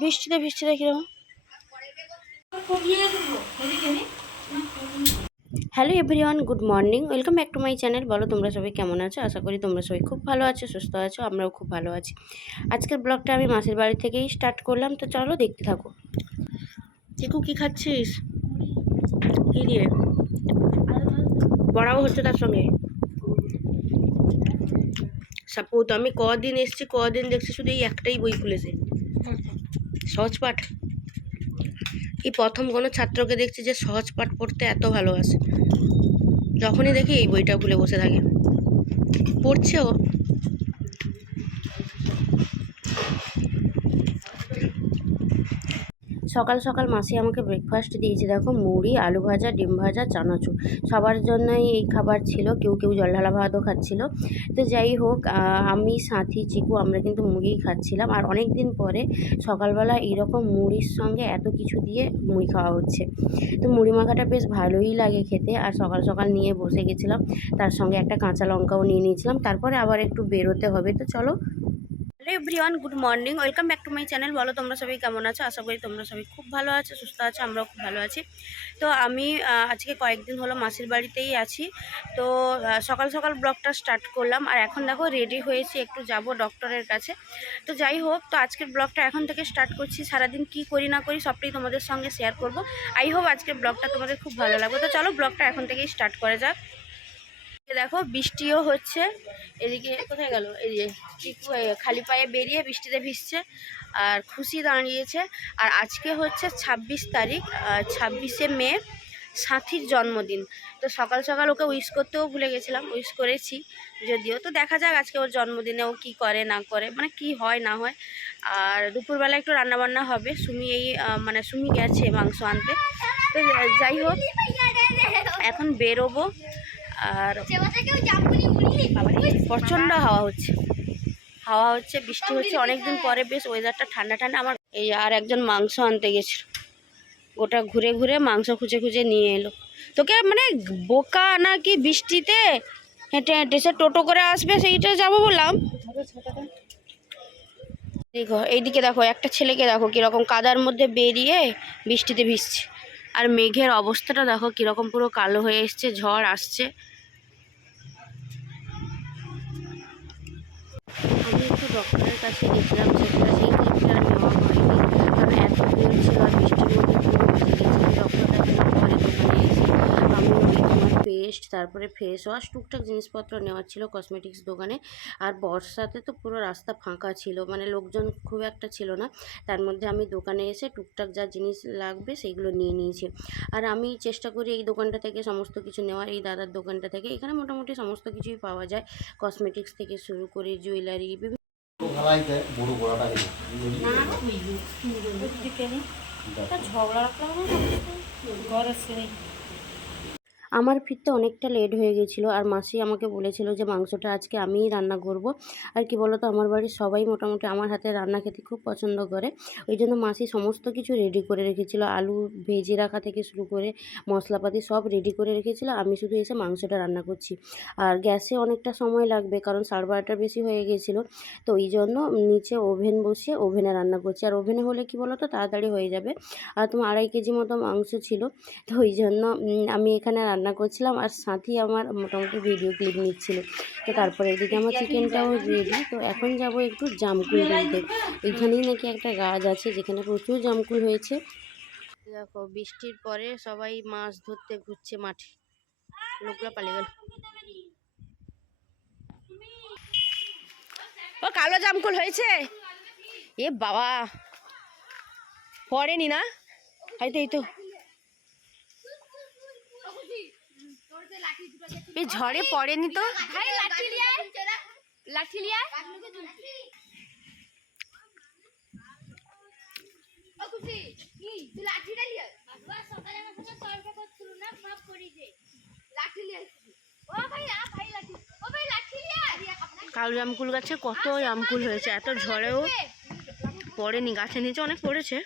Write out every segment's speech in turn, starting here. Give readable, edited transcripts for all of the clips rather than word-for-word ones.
বৃষ্টিতে বৃষ্টিতে কিরকম। Hello everyone, good morning, welcome back to my channel. বলো তোমরা সবাই কেমন আছো? আশা করি তোমরা সবাই খুব ভালো আছো, সুস্থ আছো। আমরাও খুব ভালো আছি। আজকের ব্লগটা আমি মাসির বাড়ি থেকেই স্টার্ট করলাম, তো চলো দেখতে থাকো। চিকু কি খাচ্ছিস? কি দিয়ে বড়াও হচ্ছে তার সঙ্গে সাপোর্ট। আমি কদিন এসছি, কদিন দেখছি শুধু এই একটাই বই খুলেছে, সহজ পাঠ। এই প্রথম কোনো ছাত্রকে দেখছি যে সহজ পাঠ পড়তে এত ভালোবাসে। যখনই দেখি এই বইটা খুলে বসে থাকে, পড়ছে ও। সকাল সকাল মাসি আমাকে ব্রেকফাস্ট দিয়েছে। দেখো, মুড়ি, আলু ভাজা, ডিম ভাজা, চানাচুর। সবার জন্যই এই খাবার ছিল। কেউ কেউ জল ঢালা ভাতও খাচ্ছিল। তো যাই হোক, আমি, সাথী, চিকু আমরা কিন্তু মুড়িই খাচ্ছিলাম। আর অনেক দিন পরে সকালবেলা এইরকম মুড়ির সঙ্গে এত কিছু দিয়ে মুড়ি খাওয়া হচ্ছে। তো মুড়ি মাখাটা বেশ ভালোই লাগে খেতে। আর সকাল সকাল নিয়ে বসে গেছিলাম, তার সঙ্গে একটা কাঁচা লঙ্কাও নিয়ে নিয়েছিলাম। তারপরে আবার একটু বেরোতে হবে, তো চলো। Hello everyone, good morning, welcome back to my channel. বলো তোমরা সবাই কেমন আছো? আশা করি তোমরা সবাই খুব ভালো আছো, সুস্থ আছো। আমরাও খুব ভালো আছি। তো আমি আজকে কয়েকদিন হলো মাসির বাড়িতেই আছি। তো সকাল সকাল ব্লগটা স্টার্ট করলাম। আর এখন দেখো রেডি হয়েছি, একটু যাব ডক্টরের কাছে। তো যাই হোক, তো আজকের ব্লগটা এখন থেকে স্টার্ট করছি। সারাদিন কি করি না করি সবটাই তোমাদের সঙ্গে শেয়ার করব। আই হোপ আজকের ব্লগটা তোমাদের খুব ভালো লাগবে। তো চলো ব্লগটা এখন থেকেই স্টার্ট করা যাক। দেখো বৃষ্টিও হচ্ছে। এদিকে কোথায় গেল? এই যে চিকু খালি পায়ে বেরিয়ে বৃষ্টিতে ভিজছে। আর খুশি দাঁড়িয়েছে। আর আজকে হচ্ছে 26 তারিখ, 26শে মে, সাথীর জন্মদিন। তো সকাল সকাল ওকে উইশ করতেও ভুলে গেছিলাম, উইশ করেছি যদিও। তো দেখা যাক আজকে ওর জন্মদিনে ও কী করে না করে, মানে কি হয় না হয়। আর দুপুরবেলা একটু রান্নাবান্না হবে। সুমি মানে সুমি গেছে মাংস আনতে। তো যাই হোক, এখন বেরোবো। আর প্রচণ্ড হাওয়া হচ্ছে, বৃষ্টি হচ্ছে অনেকদিন পরে, বেশ ওয়েদারটা ঠান্ডা ঠান্ডা। আমার এই আর একজন মাংস আনতে গেছিল, গোটা ঘুরে ঘুরে মাংস খুঁজে খুঁজে নিয়ে এলো। তোকে মানে বোকা নাকি বৃষ্টিতে হেঁটে হেঁটে সে টোটো করে আসবে, সেইটা যাবো বললাম। দেখো এইদিকে, দেখো একটা ছেলেকে দেখো কীরকম কাদার মধ্যে বেরিয়ে বৃষ্টিতে ভিজছে। আর মেঘের অবস্থাটা দেখো কীরকম, পুরো কালো হয়ে এসছে, ঝড় আসছে। আমি একটু ডক্টরের কাছে গেছিলাম, সেটা সেই ক্লিপটা আর নেওয়া হয়নি, কারণ এত ভিড় ছিল আর বৃষ্টির মধ্যে পুরো ভিজে গেছিলো। ডক্টর দেখানোর পরে দোকানে এসে আমি ওই তোমার পেস্ট, তারপরে ফেস ওয়াশ, টুকটাক জিনিসপত্র নেওয়ার ছিল কসমেটিক্স দোকানে। আর বর্ষাতে তো পুরো রাস্তা ফাঁকা ছিল, মানে লোকজন খুব একটা ছিল না। তার মধ্যে আমি দোকানে এসে টুকটাক যা জিনিস লাগবে সেইগুলো নিয়ে নিয়েছি। আর আমি চেষ্টা করি এই দোকানটা থেকে সমস্ত কিছু নেওয়ার, এই দাদার দোকানটা থেকে। এখানে মোটামুটি সমস্ত কিছুই পাওয়া যায়, কসমেটিক্স থেকে শুরু করে জুয়েলারি, বিভিন্ন। ঝগড়া রাখলাম। আমার ফিরতে অনেকটা লেট হয়ে গেছিলো। আর মাসি আমাকে বলেছিল যে মাংসটা আজকে আমিই রান্না করব। আর কি বলো তো, আমার বাড়ির সবাই মোটামুটি আমার হাতে রান্না খেতে খুব পছন্দ করে। ওই জন্য মাসি সমস্ত কিছু রেডি করে রেখেছিল, আলু ভেজে রাখা থেকে শুরু করে মশলাপাতি সব রেডি করে রেখেছিল। আমি শুধু এসে মাংসটা রান্না করছি। আর গ্যাসে অনেকটা সময় লাগবে, কারণ 12:30টার বেশি হয়ে গেছিলো। তো এই জন্য নিচে ওভেন বসিয়ে ওভেনে রান্না করছি। আর ওভেনে হলে কি বলো তো, তাড়াতাড়ি হয়ে যাবে। আর তোমার 2.5 কেজি মতো মাংস ছিল। তো ওই জন্য আমি এখানে রান্না করছিলাম, আর সাথী আমার মোটামুটি ভিডিও ক্লিপ নিচ্ছিল। তো তারপরে এদিকে আমার চিকেনটাও রেডি। তো এখন যাব একটু জামকুল তুলতে। এইখানেই নাকি একটা গাছ আছে যেখানে প্রচুর জামকুল হয়েছে। দেখো বৃষ্টির পরে সবাই মাছ ধরতে ঘুরছে মাঠে। লোকরা পালিয়ে গেল। ও কালো জামকুল হয়েছে, এ বাবা, পড়েনি না? হয়তো এই তো এই ঝড়ে পড়েনি তো। কালো জামকুল গাছে কত জামকুল হয়েছে, এত ঝড়েও পড়েনি। গাছের নিচে অনেক পড়েছে।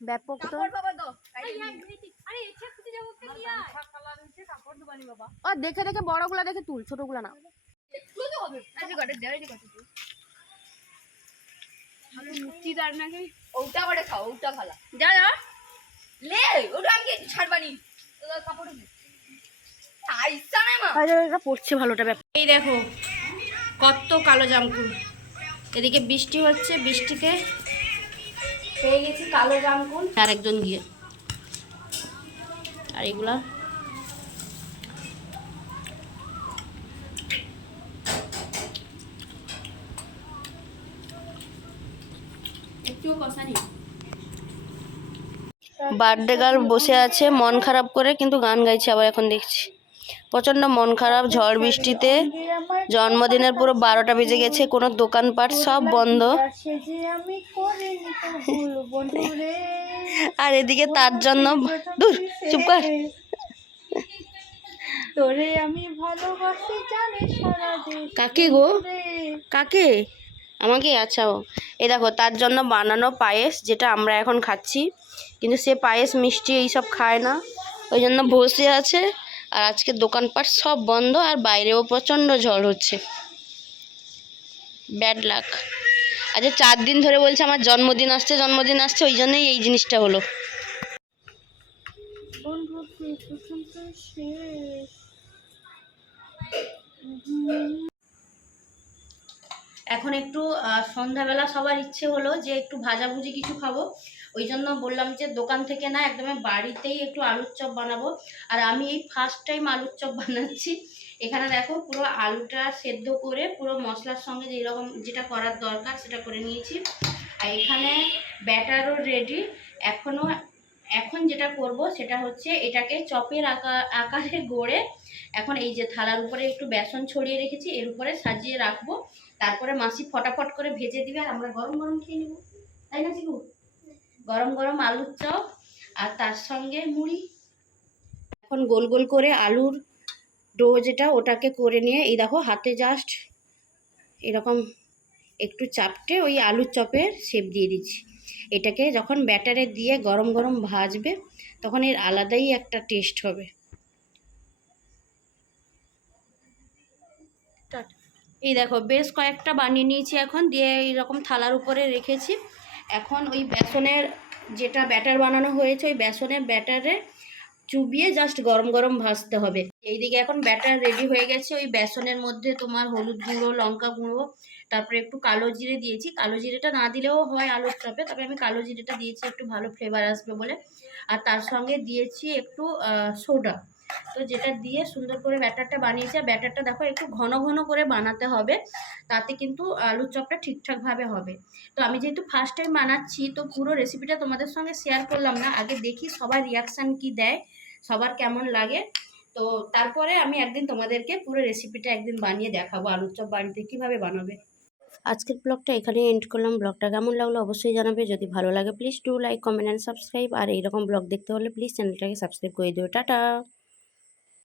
ব্যাপক তো ও দেখে দেখে বড়গুলা দেখে তুল, ছোটগুলা না। ওটা করে খাও, ওটা ভালো। যা যা লে ওটা আমি ছাড়বানি, কাপড় আইসা না মা। এটা পড়ছে ভালোটা ব্যাপার। এই দেখো কত কালো জামকুল, এদিকে বৃষ্টি হচ্ছে, বৃষ্টিতে পেয়ে গেছি কালো জামকুল আর একজন গিয়ে। আর এগুলা একটুও কষা নেই। বার্থডে গার্ল বসে আছে মন খারাপ করে, কিন্তু গান গাইছে আবার এখন দেখছি। প্রচণ্ড মন খারাপ, ঝড় বৃষ্টিতে জন্মদিনের পুরো 12টা বেজে গেছে, কোনো দোকানপাট সব বন্ধ। আর এদিকে তার জন্য দূর চুপ কর, তোরে আমি ভালোবাসি জানি সারা দেশ। কাকে গো কাকে? আমাকে? আচ্ছা ও এই দেখো তার জন্য বানানো পায়েস, যেটা আমরা এখন খাচ্ছি, কিন্তু সে পায়েস মিষ্টি এইসব খায় না, ওই জন্য বসে আছে। আর আজকে দোকানপাট সব বন্ধ, আর বাইরেও প্রচণ্ড ঝড় হচ্ছে, ব্যাড লাক। আচ্ছা 4 দিন ধরে বলছে আমার জন্মদিন আসছে জন্মদিন আসছে, ওই জন্যই এই জিনিসটা হলো। এখন একটু সন্ধ্যাবেলা সবার ইচ্ছে হলো যে একটু ভাজাভুজি কিছু খাবো, ওই জন্য বললাম যে দোকান থেকে না, একদম বাড়িতেই একটু আলুর চপ বানাবো। আর আমি এই ফার্স্ট টাইম আলুর চপ বানাচ্ছি। এখানে দেখো পুরো আলুটা সেদ্ধ করে পুরো মশলার সঙ্গে যেরকম যেটা করার দরকার সেটা করে নিয়েছি। আর এখানে ব্যাটারও রেডি। এখন যেটা করব সেটা হচ্ছে এটাকে চপের আকারে গড়ে এখন এই যে থালার উপরে একটু বেসন ছড়িয়ে রেখেছি, এর উপরে সাজিয়ে রাখবো। তারপরে মাসি ফটাফট করে ভেজে দিবে, আর আমরা গরম গরম খেয়ে নেবো, তাই না চিকু? গরম গরম আলুর চপ আর তার সঙ্গে মুড়ি। এখন গোল গোল করে আলুর ডো যেটা ওটাকে করে নিয়ে এই দেখো হাতে জাস্ট এরকম একটু চাপটে ওই আলুর চপের শেপ দিয়ে দিচ্ছি। এটাকে যখন ব্যাটারে দিয়ে গরম গরম ভাজবে তখন এর আলাদাই একটা টেস্ট হবে। এই দেখো বেশ কয়েকটা বানিয়ে নিয়েছি, এখন দিয়ে এইরকম থালার উপরে রেখেছি। এখন ওই বেসনের যেটা ব্যাটার বানানো হয়েছে ওই বেসনের ব্যাটারে চুবিয়ে জাস্ট গরম গরম ভাজতে হবে। এইদিকে এখন ব্যাটার রেডি হয়ে গেছে। ওই বেসনের মধ্যে তোমার হলুদ গুঁড়ো, লঙ্কা গুঁড়ো, তারপরে একটু কালো জিরে দিয়েছি। কালো জিরেটা না দিলেও হয় আলুর চপে, তবে আমি কালো জিরেটা দিয়েছি একটু ভালো ফ্লেভার আসবে বলে। আর তার সঙ্গে দিয়েছি একটু সোডা। তো যেটা দিয়ে সুন্দর করে ব্যাটারটা বানিয়েছি। আর ব্যাটারটা দেখো একটু ঘন ঘন করে বানাতে হবে, তাতে কিন্তু আলুর চপটা ঠিকঠাকভাবে হবে। তো আমি যেহেতু ফার্স্ট টাইম বানাচ্ছি, তো পুরো রেসিপিটা তোমাদের সঙ্গে শেয়ার করলাম না, আগে দেখি সবার রিয়াকশান কি দেয়, সবার কেমন লাগে। তো তারপরে আমি একদিন তোমাদেরকে পুরো রেসিপিটা একদিন বানিয়ে দেখাবো আলুর চপ বাড়িতে কীভাবে বানাবে। আজকের ব্লগটা এখানেই এন্ড করলাম। ব্লগটা কেমন লাগলো অবশ্যই জানাবে, যদি ভালো লাগে please do like, comment and subscribe. আর এইরকম ব্লগ দেখতে হলে প্লিজ চ্যানেলটাকে সাবস্ক্রাইব করে দিও। টাটা।